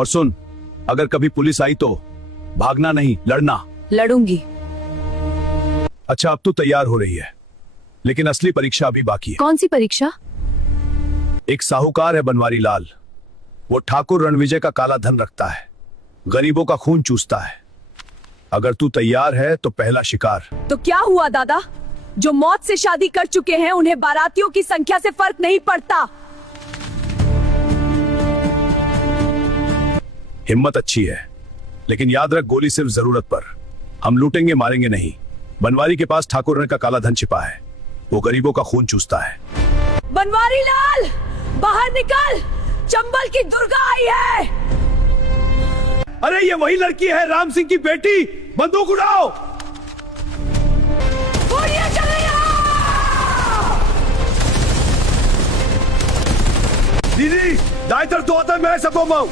और सुन, अगर कभी पुलिस आई तो भागना नहीं, लड़ना। लड़ूंगी। अच्छा, अब तो तैयार हो रही है, लेकिन असली परीक्षा अभी बाकी है। कौन सी परीक्षा? एक साहूकार है बनवारी लाल, वो ठाकुर रणविजय का काला धन रखता है, गरीबों का खून चूसता है। अगर तू तैयार है तो पहला शिकार। तो क्या हुआ दादा? जो मौत से शादी कर चुके हैं उन्हें बारातियों की संख्या से फर्क नहीं पड़ता। हिम्मत अच्छी है, लेकिन याद रख, गोली सिर्फ जरूरत पर। हम लूटेंगे, मारेंगे नहीं। बनवारी के पास ठाकुर का काला धन छिपा है, वो गरीबों का खून चूसता है। बनवारी लाल, बाहर निकल, चंबल की दुर्गा आई है। अरे ये वही लड़की है, राम सिंह की बेटी। बंदूक उड़ाओ। दीदी, दाएं तरफ तो आता है, मैं सबको माऊं।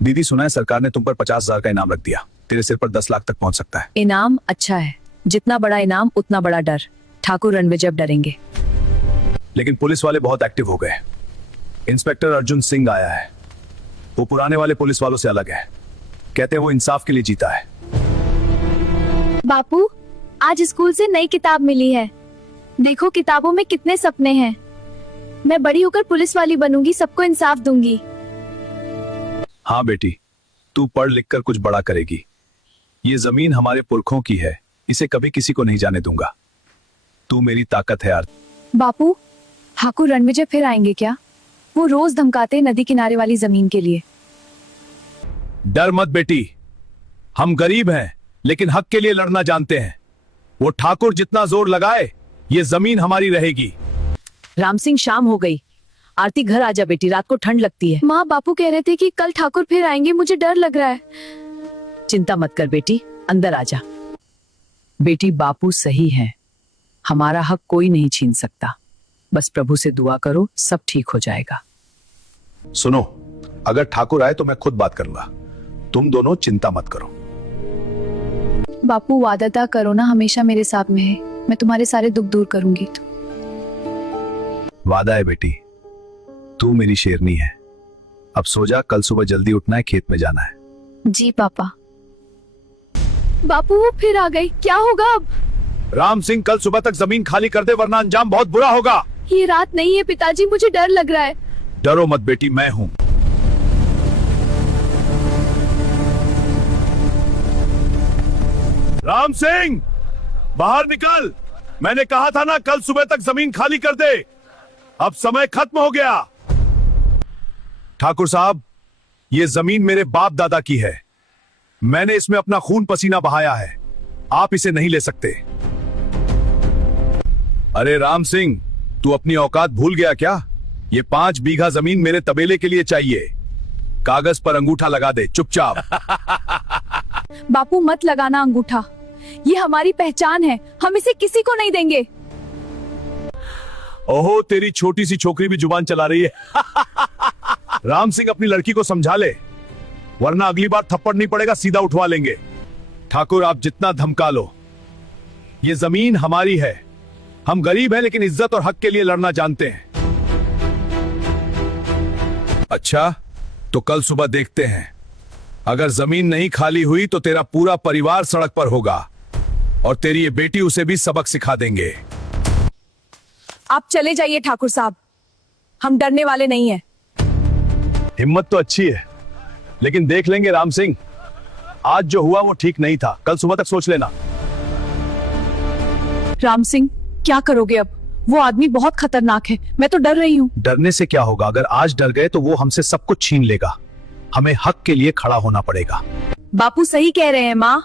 दीदी, सुना है सरकार ने तुम पर 50,000 का इनाम रख दिया। तेरे सिर पर 10 लाख तक पहुंच सकता है। इनाम अच्छा है, जितना बड़ा इनाम उतना बड़ा डर। ठाकुर रणविजय डरेंगे। लेकिन पुलिस वाले बहुत एक्टिव हो गए। इंस्पेक्टर अर्जुन सिंह आया है, वो पुराने वाले पुलिस वालों से अलग है। कहते हैं वो इंसाफ के लिए जीता है। बापू, आज स्कूल से नई किताब मिली है। देखो किताबों में कितने सपने हैं। मैं बड़ी होकर पुलिस वाली बनूंगी, सबको इंसाफ दूंगी। हाँ बेटी, तू पढ़ लिख कर कुछ बड़ा करेगी। ये जमीन हमारे पुरखों की है, इसे कभी किसी को नहीं जाने दूंगा। तू मेरी ताकत है यार। बापू, ठाकुर रणविजय फिर आएंगे क्या? वो रोज धमकाते नदी किनारे वाली जमीन के लिए। डर मत बेटी, हम गरीब हैं लेकिन हक के लिए लड़ना जानते हैं। वो ठाकुर जितना जोर लगाए, ये जमीन हमारी रहेगी। राम सिंह, शाम हो गई, आरती घर आजा बेटी, रात को ठंड लगती है। माँ, बापू कह रहे थे कि कल ठाकुर फिर आएंगे, मुझे डर लग रहा है। चिंता मत कर बेटी, अंदर आजा। बेटी, बापू सही है, हमारा हक कोई नहीं छीन सकता। बस प्रभु से दुआ करो, सब ठीक हो जाएगा। सुनो, अगर ठाकुर आए तो मैं खुद बात करूंगा, तुम दोनों चिंता मत करो। बापू, वादा करो ना, हमेशा मेरे साथ में है। मैं तुम्हारे सारे दुख दूर करूंगी। वादा है बेटी, तू मेरी शेरनी है। अब सो जा, कल सुबह जल्दी उठना है, खेत में जाना है। जी पापा। बापू, वो फिर आ गई, क्या होगा अब? राम सिंह, कल सुबह तक जमीन खाली कर दे, वरना अंजाम बहुत बुरा होगा। ये रात नहीं है पिताजी, मुझे डर लग रहा है। डरो मत बेटी, मैं हूं। राम सिंह, बाहर निकल। मैंने कहा था ना, कल सुबह तक जमीन खाली कर दे। अब समय खत्म हो गया। ठाकुर साहब, ये जमीन मेरे बाप दादा की है। मैंने इसमें अपना खून पसीना बहाया है, आप इसे नहीं ले सकते। अरे राम सिंह, तू अपनी औकात भूल गया क्या? ये 5 बीघा जमीन मेरे तबेले के लिए चाहिए। कागज पर अंगूठा लगा दे, चुपचाप। बापू, मत लगाना अंगूठा, ये हमारी पहचान है, हम इसे किसी को नहीं देंगे। ओहो, तेरी छोटी सी छोकरी भी जुबान चला रही है। राम सिंह, अपनी लड़की को समझा ले, वरना अगली बार थप्पड़ नहीं पड़ेगा, सीधा उठवा लेंगे। ठाकुर, आप जितना धमका लो, ये जमीन हमारी है। हम गरीब हैं लेकिन इज्जत और हक के लिए लड़ना जानते हैं। अच्छा, तो कल सुबह देखते हैं। अगर जमीन नहीं खाली हुई तो तेरा पूरा परिवार सड़क पर होगा, और तेरी ये बेटी उसे भी सबक सिखा देंगे। आप चले जाइए ठाकुर साहब, हम डरने वाले नहीं हैं। हिम्मत तो अच्छी है, लेकिन देख लेंगे राम सिंह। आज जो हुआ वो ठीक नहीं था, कल सुबह तक सोच लेना। राम सिंह, क्या करोगे अब? वो आदमी बहुत खतरनाक है, मैं तो डर रही हूँ। डरने से क्या होगा? अगर आज डर गए तो वो हमसे सब कुछ छीन लेगा। हमें हक के लिए खड़ा होना पड़ेगा। बापू सही कह रहे हैं माँ,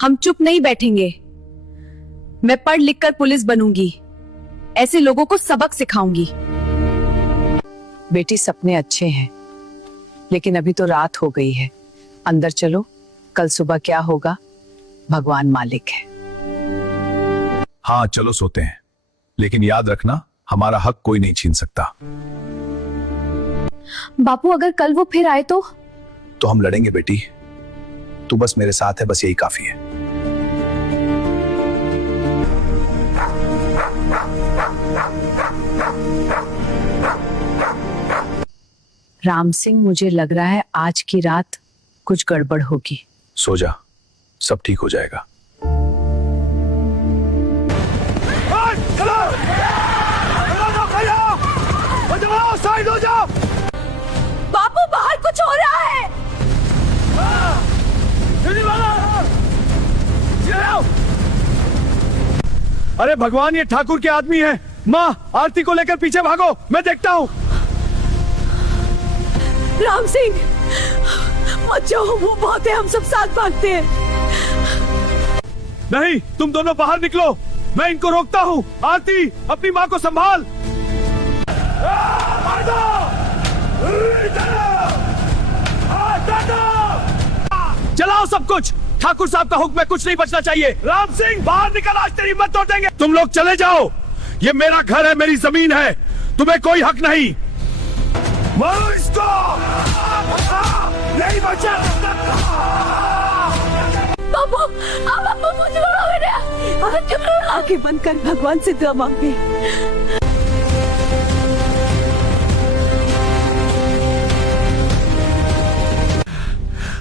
हम चुप नहीं बैठेंगे। मैं पढ़ लिख कर पुलिस बनूंगी, ऐसे लोगों को सबक सिखाऊंगी। बेटी, सपने अच्छे हैं, लेकिन अभी तो रात हो गई है। अंदर चलो, कल सुबह क्या होगा भगवान मालिक है। हाँ चलो, सोते हैं, लेकिन याद रखना, हमारा हक कोई नहीं छीन सकता। बापू, अगर कल वो फिर आए तो हम लड़ेंगे बेटी, तू बस मेरे साथ है, बस यही काफी है। राम सिंह, मुझे लग रहा है आज की रात कुछ गड़बड़ होगी। सो जा, सब ठीक हो जाएगा। साइड हो जाओ। बापू, बाहर कुछ हो रहा है। अरे भगवान, ये ठाकुर के आदमी हैं। माँ, आरती को लेकर पीछे भागो, मैं देखता हूँ। राम सिंह, मत जाओ, वो बहुत है, हम सब साथ भागते हैं। नहीं, तुम दोनों बाहर निकलो, मैं इनको रोकता हूँ। आरती, अपनी माँ को संभाल। चलाओ सब कुछ, ठाकुर साहब का हुक्म है, कुछ नहीं बचना चाहिए। राम सिंह, बाहर निकल, आज तेरी हिम्मत तोड़ देंगे। तुम लोग चले जाओ, ये मेरा घर है, मेरी जमीन है, तुम्हें कोई हक नहीं। मारो इसको, नहीं बचा। बाबू, बाबू, मुझे आंखें बंद कर भगवान से दुआ मांगे।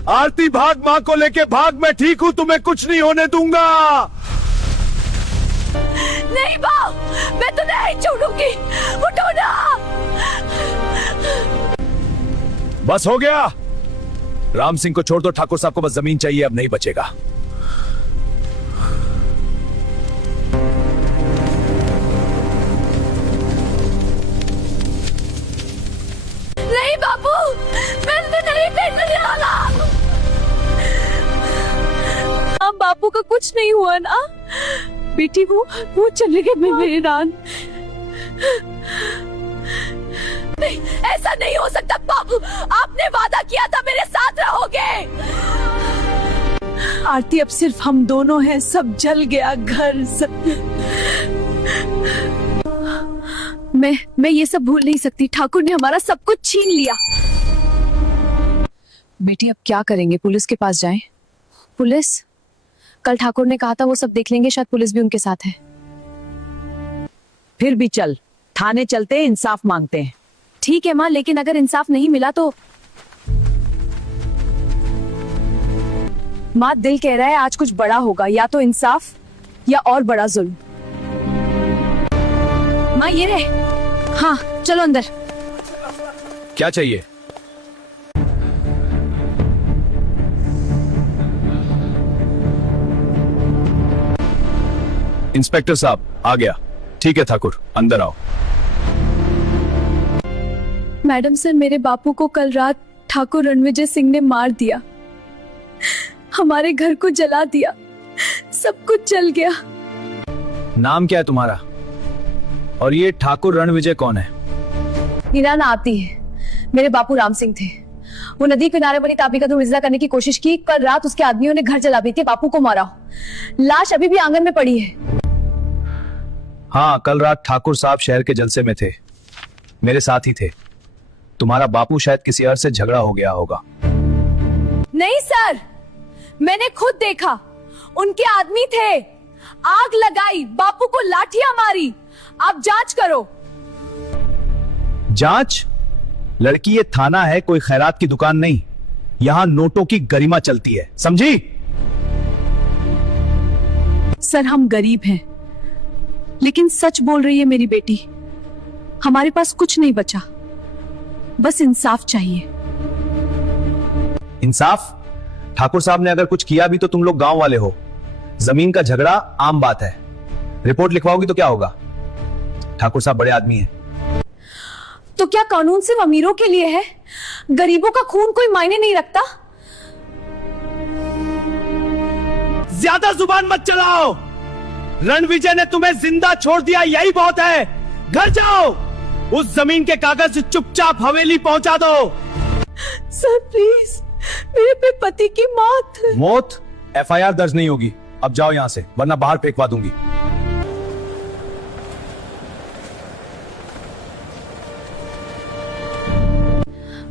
आरती, भाग, माँ को लेके भाग, मैं ठीक हूँ, तुम्हें कुछ नहीं होने दूंगा। नहीं बाप, मैं तो नहीं छोड़ूंगी, उठो ना। बस हो गया, राम सिंह को छोड़ दो, ठाकुर साहब को बस जमीन चाहिए, अब नहीं बचेगा। नहीं बापू, मैं तो नहीं करने वाला। बापू का कुछ नहीं हुआ ना बेटी, वो चले गए मेरे रान। नहीं, ऐसा नहीं हो सकता बापू, आपने वादा किया था मेरे साथ रहोगे। आरती, अब सिर्फ हम दोनों हैं, सब जल गया, घर सब। मैं ये सब भूल नहीं सकती। ठाकुर ने हमारा सब कुछ छीन लिया। बेटी, अब क्या करेंगे? पुलिस के पास जाएं? पुलिस? कल ठाकुर ने कहा था वो सब देख लेंगे, शायद पुलिस भी उनके साथ है। फिर भी चल, थाने चलते हैं, इंसाफ मांगते हैं। ठीक है माँ, लेकिन अगर इंसाफ नहीं मिला तो? माँ, दिल कह रहा है आज कुछ बड़ा होगा, या तो इंसाफ या और बड़ा जुल्म। माँ, ये रहे। हाँ, चलो अंदर। क्या चाहिए? इंस्पेक्टर साहब, आ गया। ठीक है ठाकुर, अंदर आओ। मैडम सर, मेरे बापू को कल रात ठाकुर रणविजय सिंह ने मार दिया, हमारे घर को जला दिया, सब कुछ जल गया। नाम क्या है तुम्हारा? और ये ठाकुर रणविजय कौन है? मेरा नाम आती है, मेरे बापू राम सिंह थे। वो नदी किनारे बनी तापी का धूम इजला करने की कोशिश की, कल रात उसके आदमियों ने घर जला के बापू को मारा। लाश अभी भी आंगन में पड़ी है। हाँ, कल रात ठाकुर साहब शहर के जलसे में थे, मेरे साथ ही थे। तुम्हारा बापू शायद किसी और से झगड़ा हो गया होगा। नहीं सर, मैंने खुद देखा, उनके आदमी थे, आग लगाई, बापू को लाठियां मारी। आप जांच करो। जांच? लड़की, ये थाना है, कोई खैरात की दुकान नहीं। यहां नोटों की गरिमा चलती है, समझी? सर, हम गरीब हैं, लेकिन सच बोल रही है मेरी बेटी। हमारे पास कुछ नहीं बचा, बस इंसाफ चाहिए। इंसाफ? ठाकुर साहब ने अगर कुछ किया भी तो तुम लोग गांव वाले हो, जमीन का झगड़ा आम बात है। रिपोर्ट लिखवाओगी तो क्या होगा? ठाकुर साहब बड़े आदमी हैं। तो क्या कानून सिर्फ अमीरों के लिए है? गरीबों का खून कोई मायने नहीं रखता? ज्यादा जुबान मत चलाओ। रणविजय ने तुम्हें जिंदा छोड़ दिया, यही बहुत है। घर जाओ, उस जमीन के कागज चुपचाप हवेली पहुंचा दो। सर प्लीज, मेरे पे पति की मौत। मौत? एफआईआर दर्ज नहीं होगी। अब जाओ यहां से, वरना बाहर फेंकवा दूंगी।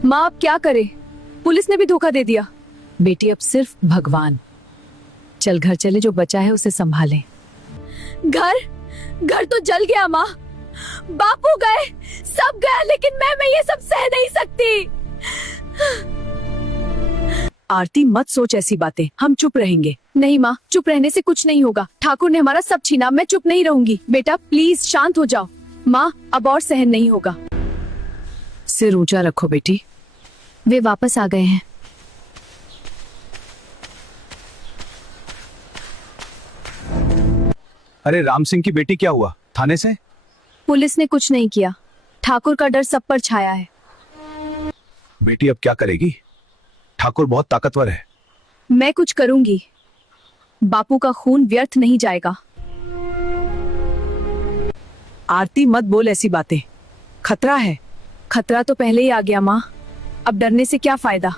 माँ, अब क्या करे? पुलिस ने भी धोखा दे दिया। बेटी, अब सिर्फ भगवान। चल घर चले, जो बचा है उसे संभालें। घर तो जल गया माँ, बापू गए, सब गया, लेकिन मैं ये सब सह नहीं सकती। आरती मत सोच ऐसी बातें, हम चुप रहेंगे। नहीं माँ, चुप रहने से कुछ नहीं होगा। ठाकुर ने हमारा सब छीना, मैं चुप नहीं रहूंगी। बेटा प्लीज शांत हो जाओ। माँ अब और सहन नहीं होगा। सिर ऊंचा रखो बेटी। वे वापस आ गए हैं। अरे राम सिंह की बेटी क्या हुआ? थाने से? पुलिस ने कुछ नहीं किया। ठाकुर का डर सब पर छाया है। बेटी अब क्या करेगी? ठाकुर बहुत ताकतवर है। मैं कुछ करूंगी। बापू का खून व्यर्थ नहीं जाएगा। आरती मत बोल ऐसी बातें, खतरा है। खतरा तो पहले ही आ गया माँ, अब डरने से क्या फायदा।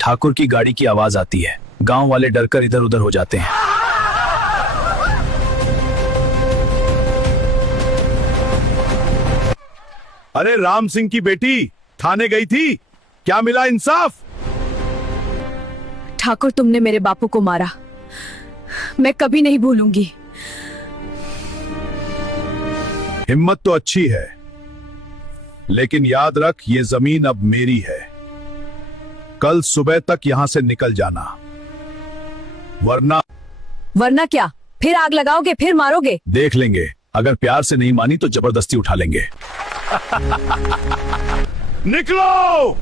ठाकुर की गाड़ी की आवाज आती है, गांव वाले डरकर इधर उधर हो जाते हैं। अरे राम सिंह की बेटी थाने गई थी, क्या मिला इंसाफ? ठाकुर तुमने मेरे बापू को मारा, मैं कभी नहीं भूलूंगी। हिम्मत तो अच्छी है, लेकिन याद रख ये जमीन अब मेरी है। कल सुबह तक यहां से निकल जाना, वरना क्या? फिर आग लगाओगे, फिर मारोगे? देख लेंगे। अगर प्यार से नहीं मानी तो जबरदस्ती उठा लेंगे। निकलो!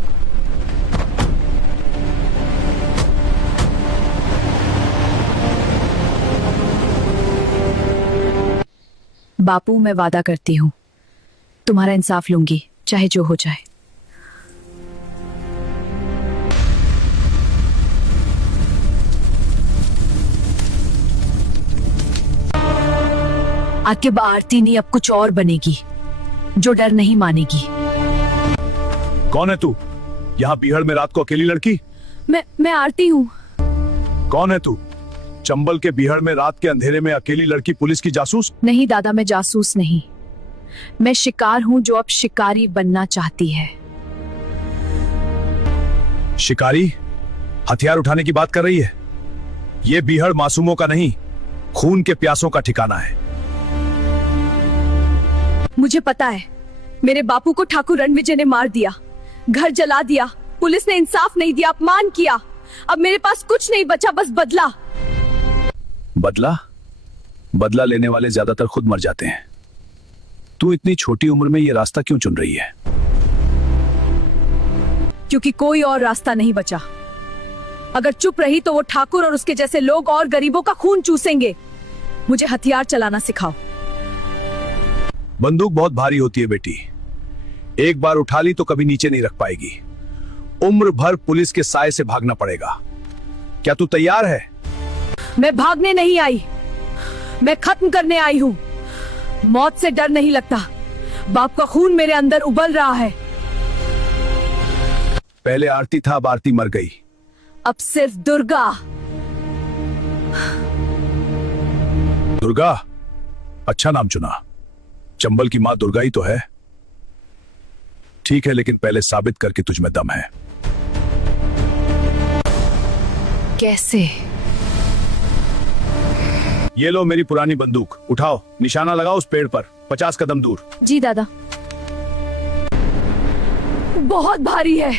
बापू मैं वादा करती हूँ, तुम्हारा इंसाफ लूंगी, चाहे जो हो जाए। आके आरती नहीं, अब कुछ और बनेगी जो डर नहीं मानेगी। कौन है तू? यहाँ बीहड़ में रात को अकेली लड़की? मैं आरती हूँ। कौन है तू? चंबल के बीहड़ में रात के अंधेरे में अकेली लड़की, पुलिस की जासूस? नहीं दादा, मैं जासूस नहीं, मैं शिकार हूँ जो अब शिकारी बनना चाहती है। शिकारी? हथियार उठाने की बात कर रही है? ये बीहड़ मासूमों का नहीं, खून के प्यासों का ठिकाना है। मुझे पता है, मेरे बापू को ठाकुर रणविजय ने मार दिया, घर जला दिया, पुलिस ने इंसाफ नहीं दिया, अपमान किया। अब मेरे पास कुछ नहीं बचा, बस बदला। बदला? बदला लेने वाले ज्यादातर खुद मर जाते हैं। तू इतनी छोटी उम्र में ये रास्ता क्यों चुन रही है? क्योंकि कोई और रास्ता नहीं बचा। अगर चुप रही तो वो ठाकुर और उसके जैसे लोग और गरीबों का खून चूसेंगे। मुझे हथियार चलाना सिखाओ। बंदूक बहुत भारी होती है बेटी, एक बार उठा ली तो कभी नीचे नहीं रख पाएगी। उम्र भर पुलिस के साए से भागना पड़ेगा। क्या तू तैयार है? मैं भागने नहीं आई, मैं खत्म करने आई हूँ। मौत से डर नहीं लगता, बाप का खून मेरे अंदर उबल रहा है। पहले आरती था, अब आरती मर गई। अब सिर्फ दुर्गा। दुर्गा? अच्छा नाम चुना। चंबल की मां दुर्गा ही तो है। ठीक है, लेकिन पहले साबित करके तुझ में दम है। कैसे? ये लो मेरी पुरानी बंदूक, उठाओ, निशाना लगाओ उस पेड़ पर 50 कदम दूर। जी दादा। बहुत भारी है।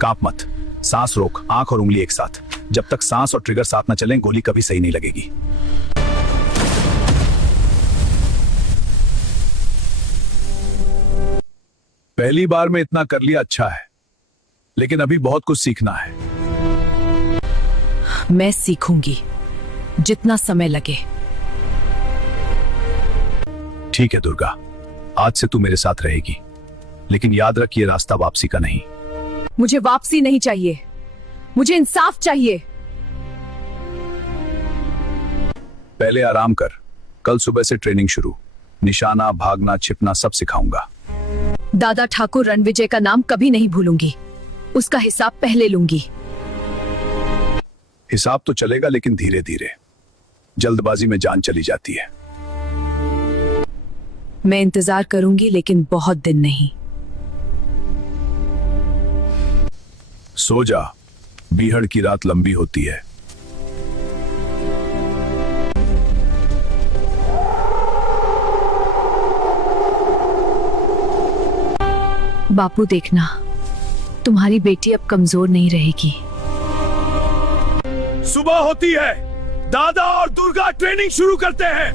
कांप मत, सांस रोक, आंख और उंगली एक साथ। जब तक सांस और ट्रिगर साथ न चलें, गोली कभी सही नहीं लगेगी। पहली बार में इतना कर लिया अच्छा है, लेकिन अभी बहुत कुछ सीखना है। मैं सीखूंगी, जितना समय लगे। ठीक है दुर्गा, आज से तू मेरे साथ रहेगी, लेकिन याद रख ये रास्ता वापसी का नहीं। मुझे वापसी नहीं चाहिए, मुझे इंसाफ चाहिए। पहले आराम कर, कल सुबह से ट्रेनिंग शुरू। निशाना, भागना, छिपना सब सिखाऊंगा। दादा, ठाकुर रणविजय का नाम कभी नहीं भूलूंगी, उसका हिसाब पहले लूंगी। हिसाब तो चलेगा, लेकिन धीरे धीरे। जल्दबाजी में जान चली जाती है। मैं इंतजार करूंगी, लेकिन बहुत दिन नहीं। सो जा, बीहड़ की रात लंबी होती है। बापू देखना, तुम्हारी बेटी अब कमजोर नहीं रहेगी। सुबह होती है, दादा और दुर्गा ट्रेनिंग शुरू करते हैं।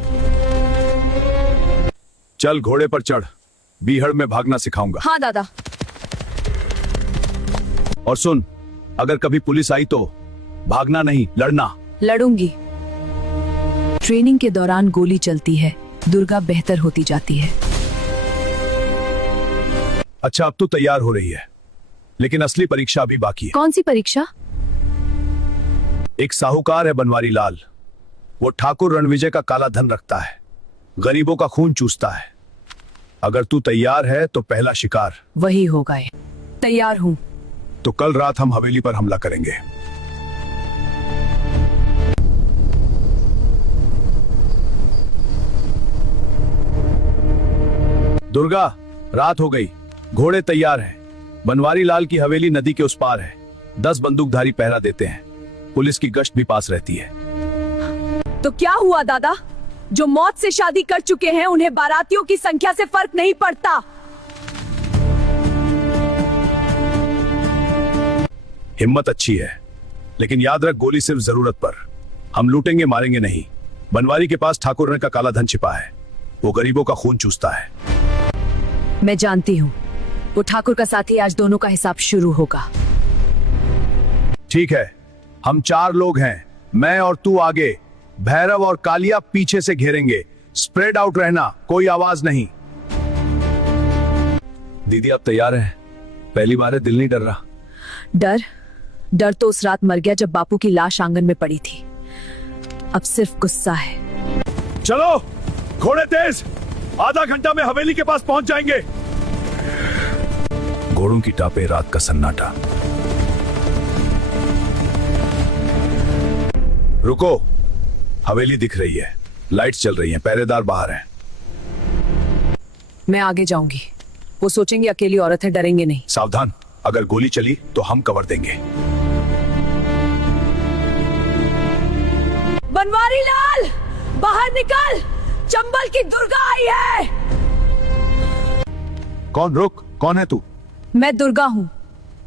चल घोड़े पर चढ़, बीहड़ में भागना सिखाऊंगा। हाँ दादा। और सुन, अगर कभी पुलिस आई तो भागना नहीं, लड़ना। लड़ूंगी। ट्रेनिंग के दौरान गोली चलती है, दुर्गा बेहतर होती जाती है। अच्छा, अब तो तैयार हो रही है, लेकिन असली परीक्षा अभी बाकी है। कौन सी परीक्षा? एक साहूकार है बनवारी लाल, वो ठाकुर रणविजय का काला धन रखता है, गरीबों का खून चूसता है। अगर तू तैयार है तो पहला शिकार वही होगा। तैयार हूँ। तो कल रात हम हवेली पर हमला करेंगे। दुर्गा, रात हो गई, घोड़े तैयार हैं। बनवारी लाल की हवेली नदी के उस पार है। 10 बंदूकधारी पहरा देते हैं, पुलिस की गश्त भी पास रहती है। तो क्या हुआ दादा? जो मौत से शादी कर चुके हैं उन्हें बारातियों की संख्या से फर्क नहीं पड़ता। हिम्मत अच्छी है, लेकिन याद रख, गोली सिर्फ जरूरत पर। हम लूटेंगे, मारेंगे नहीं। बनवारी के पास ठाकुर का काला धन छिपा है, वो गरीबों का खून चूसता है। मैं जानती हूँ, वो ठाकुर का साथी। आज दोनों का हिसाब शुरू होगा। ठीक है, हम 4 लोग हैं, मैं और तू आगे, भैरव और कालिया पीछे से घेरेंगे। स्प्रेड आउट रहना, कोई आवाज नहीं। दीदी आप तैयार हैं? पहली बार है, दिल नहीं डर रहा? डर तो उस रात मर गया जब बापू की लाश आंगन में पड़ी थी। अब सिर्फ गुस्सा है। चलो घोड़े तेज, आधा घंटा में हवेली के पास पहुंच जाएंगे। घोड़ों की टापे, रात का सन्नाटा। रुको, हवेली दिख रही है, लाइट्स चल रही हैं, पहरेदार बाहर हैं। मैं आगे जाऊंगी, वो सोचेंगे अकेली औरत है, डरेंगे नहीं। सावधान, अगर गोली चली तो हम कवर देंगे। बनवारी लाल, बाहर निकल, चंबल की दुर्गा आई है। कौन? रुक, कौन है तू? मैं दुर्गा हूँ,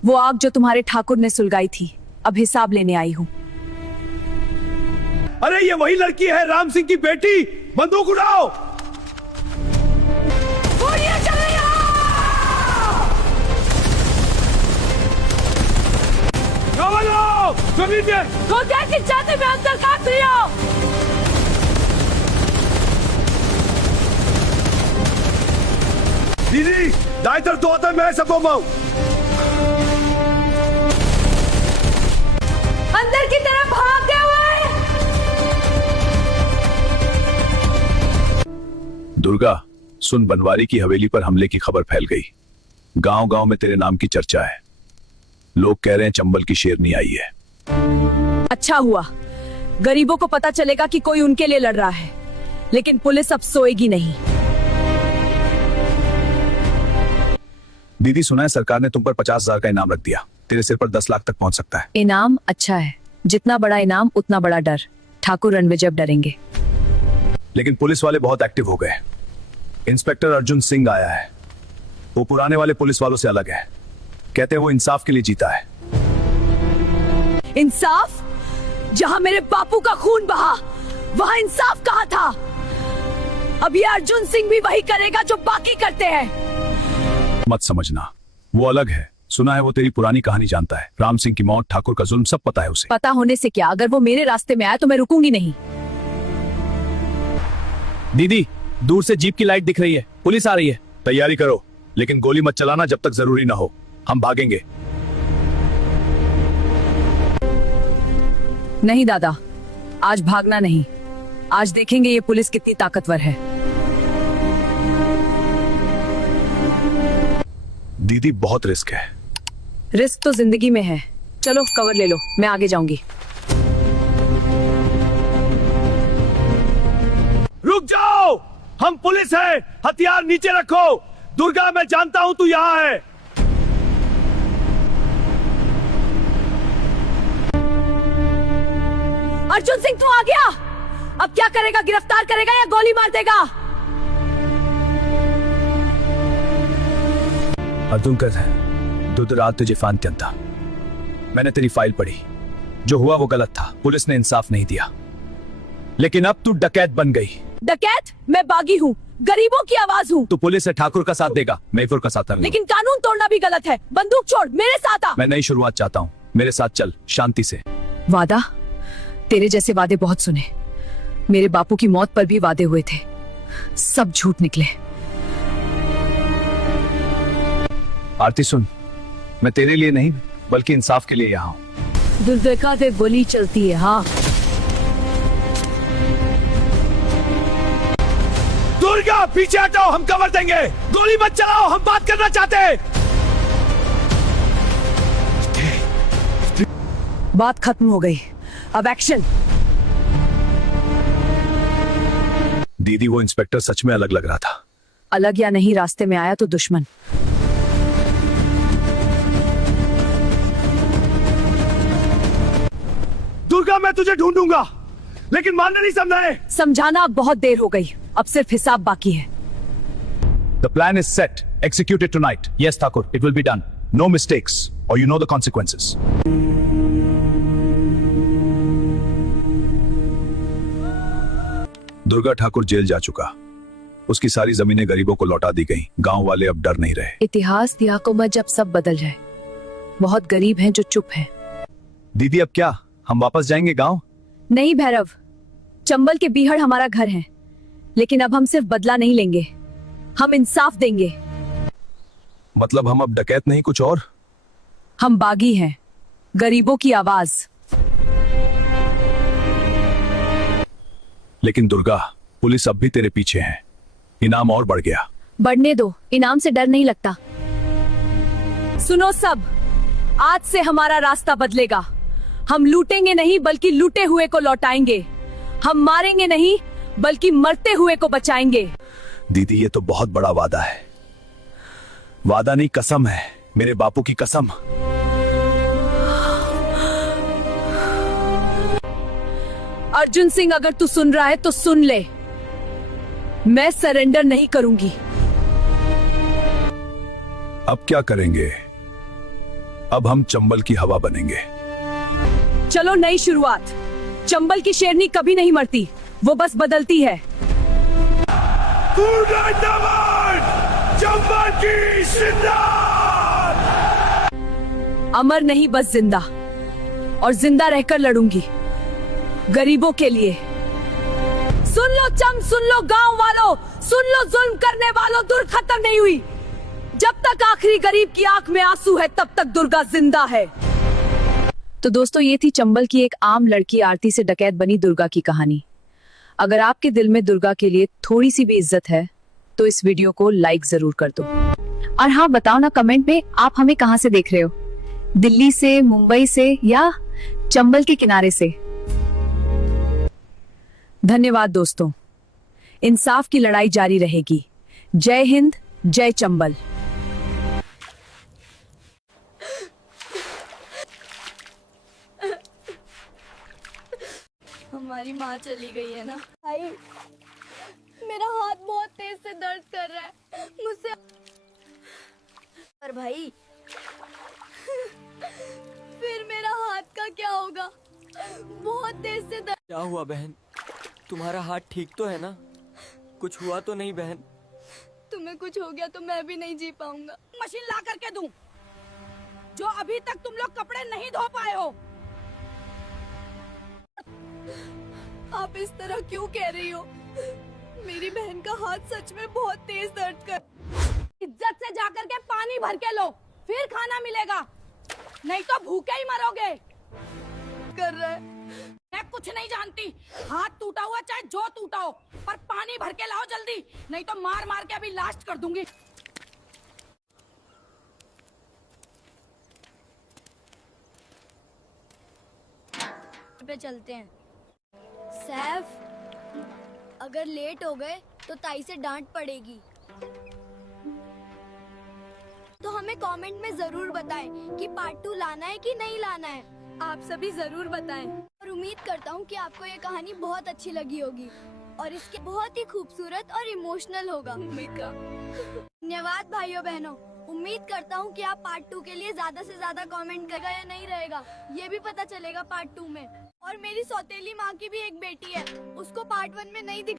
वो आग जो तुम्हारे ठाकुर ने सुलगाई थी, अब हिसाब लेने आई हूँ। अरे ये वही लड़की है, राम सिंह की बेटी। बंदूक उड़ाओ। गोलियां चल रही हैं। गोलियां की छाती में अंदर काट रही हो। दीदी, दाएं तरफ तो आता है, मैं सबको माऊं। अंदर की तरफ भागते हुए। दुर्गा सुन, बनवारी की हवेली पर हमले की खबर फैल गई। गांव गांव में तेरे नाम की चर्चा है। लोग कह रहे हैं चंबल की शेरनी आई है। अच्छा हुआ, गरीबों को पता चलेगा कि कोई उनके लिए लड़ रहा है, लेकिन पुलिस अब सोएगी नहीं। दीदी सुना है सरकार ने तुम पर 50,000 का इनाम रख दिया, तेरे सिर पर 10 लाख तक पहुंच सकता है। इनाम अच्छा है, जितना बड़ा इनाम उतना बड़ा डर। ठाकुर रणविजय डरेंगे। लेकिन पुलिस वाले बहुत एक्टिव हो गए। इंस्पेक्टर अर्जुन सिंह आया है, वो पुराने वाले पुलिस वालों से अलग है। कहते हैं वो इंसाफ के लिए जीता है। इंसाफ? जहां मेरे बापू का खून बहा, वहां इंसाफ कहां था? अब ये अर्जुन सिंह भी वही करेगा जो बाकी करते हैं। मत समझना, वो अलग है। सुना है वो तेरी पुरानी कहानी जानता है। राम सिंह की मौत, ठाकुर का जुल्म, सब पता है उसे। पता होने से क्या, अगर वो मेरे रास्ते में आया तो मैं रुकूंगी नहीं। दीदी, दूर से जीप की लाइट दिख रही है, पुलिस आ रही है। तैयारी करो, लेकिन गोली मत चलाना जब तक जरूरी ना हो। हम भागेंगे। नहीं दादा, आज भागना नहीं। आज देखेंगे ये पुलिस कितनी ताकतवर है। दीदी बहुत रिस्क है। रिस्क तो जिंदगी में है। चलो कवर ले लो, मैं आगे जाऊंगी। रुक जाओ, हम पुलिस हैं, हथियार नीचे रखो। दुर्गा मैं जानता हूं तू यहां है। अर्जुन सिंह तू आ गया। अब क्या करेगा? गिरफ्तार करेगा या गोली मार देगा? अर्जुनकर दुदरात तुझे फांत्यन था। मैंने तेरी फाइल पढ़ी, जो हुआ वो गलत था, पुलिस ने इंसाफ नहीं दिया, लेकिन अब तू डकैत बन गई। डकैत? मैं बागी हूँ, गरीबों की आवाज हूँ। तू पुलिस से ठाकुर का साथ देगा, महफूर का साथ। लेकिन कानून तोड़ना भी गलत है। बंदूक छोड़, मेरे साथ आ। मैं नई शुरुआत चाहता हूँ, मेरे साथ चल, शांति से। वादा? तेरे जैसे वादे बहुत सुने, मेरे बापू की मौत पर भी वादे हुए थे, सब झूठ निकले। आरती सुन, मैं तेरे लिए नहीं बल्कि इंसाफ के लिए यहाँ हूँ। दुर्दशा से गोली चलती है। हाँ, दुर्गा पीछे हटो, हम कवर देंगे। गोली मत चलाओ, हम बात करना चाहते हैं। बात खत्म हो गई, अब एक्शन। दीदी, वो इंस्पेक्टर सच में अलग लग रहा था। अलग या नहीं, रास्ते में आया तो दुश्मन। दुर्गा, मैं तुझे ढूंढूंगा, लेकिन मानना नहीं समझाए। समझाना अब बहुत देर हो गई, अब सिर्फ हिसाब बाकी है। The plan is set. Execute it tonight. Yes, Thakur, it will be done. No mistakes, or you know the consequences. Durga Thakur jail जा चुका। उसकी सारी जमीनें गरीबों को लौटा दी गईं। गांव वाले अब डर नहीं रहे। इतिहास दिया को मत, जब सब बदल जाए। बहुत गरीब हैं जो चुप हैं। दीदी, अब क्या हम वापस जाएंगे गांव? नहीं भैरव, चंबल के बीहड़ हमारा घर है, लेकिन अब हम सिर्फ बदला नहीं लेंगे, हम इंसाफ देंगे। मतलब हम अब डकैत नहीं, कुछ और? हम बागी हैं, गरीबों की आवाज। लेकिन दुर्गा, पुलिस अब भी तेरे पीछे है। इनाम और बढ़ गया। बढ़ने दो, इनाम से डर नहीं लगता। सुनो सब, आज से हमारा रास्ता बदलेगा। हम लूटेंगे नहीं बल्कि लूटे हुए को लौटाएंगे। हम मारेंगे नहीं बल्कि मरते हुए को बचाएंगे। दीदी, ये तो बहुत बड़ा वादा है। वादा नहीं, कसम है, मेरे बापू की कसम। अर्जुन सिंह, अगर तू सुन रहा है तो सुन ले, मैं सरेंडर नहीं करूंगी। अब क्या करेंगे? अब हम चंबल की हवा बनेंगे। चलो, नई शुरुआत। चंबल की शेरनी कभी नहीं मरती, वो बस बदलती है। चंबल की अमर नहीं, बस जिंदा, और जिंदा रहकर लड़ूंगी गरीबों के लिए। सुन लो चम, सुन लो गांव वालों, सुन लो जुल्म करने वालों, दुर्ग खत्म नहीं हुई। जब तक आखिरी गरीब की आंख में आंसू है, तब तक दुर्गा जिंदा है। तो दोस्तों, ये थी चंबल की एक आम लड़की आरती से डकैत बनी दुर्गा की कहानी। अगर आपके दिल में दुर्गा के लिए थोड़ी सी भी इज्जत है तो इस वीडियो को लाइक जरूर कर दो। और हाँ, बताओ ना कमेंट में आप हमें कहां से देख रहे हो, दिल्ली से, मुंबई से या चंबल के किनारे से। धन्यवाद दोस्तों, इंसाफ की लड़ाई जारी रहेगी। जय हिंद, जय चंबल। हमारी माँ चली गई है ना भाई। मेरा हाथ बहुत तेज से दर्द कर रहा है मुझसे। पर भाई फिर मेरा हाथ का क्या होगा? बहुत तेज से दर्द। क्या हुआ बहन, तुम्हारा हाथ ठीक तो है ना? कुछ हुआ तो नहीं बहन? तुम्हें कुछ हो गया तो मैं भी नहीं जी पाऊंगा। मशीन ला करके दूं, जो अभी तक तुम लोग कपड़े नहीं धो पाए हो। आप इस तरह क्यों कह रही हो? मेरी बहन का हाथ सच में बहुत तेज दर्द कर। इज्जत से जाकर के पानी भर के लो, फिर खाना मिलेगा, नहीं तो भूखे ही मरोगे। कर रहा है। मैं कुछ नहीं जानती, हाथ टूटा हुआ चाहे जो टूटा हो, पर पानी भर के लाओ जल्दी, नहीं तो मार मार के अभी लास्ट कर दूंगी। पे चलते हैं। सैफ, अगर लेट हो गए तो ताई से डांट पड़ेगी। तो हमें कमेंट में जरूर बताएं कि पार्ट 2 लाना है कि नहीं लाना है। आप सभी जरूर बताएं। और उम्मीद करता हूँ कि आपको ये कहानी बहुत अच्छी लगी होगी और इसके बहुत ही खूबसूरत और इमोशनल होगा। धन्यवाद भाइयों बहनों। उम्मीद करता हूँ कि आप पार्ट 2 के लिए ज्यादा से ज्यादा कमेंट करेगा या नहीं रहेगा, ये भी पता चलेगा पार्ट 2 में। और मेरी सौतेली माँ की भी एक बेटी है, उसको पार्ट 1 में नहीं दिख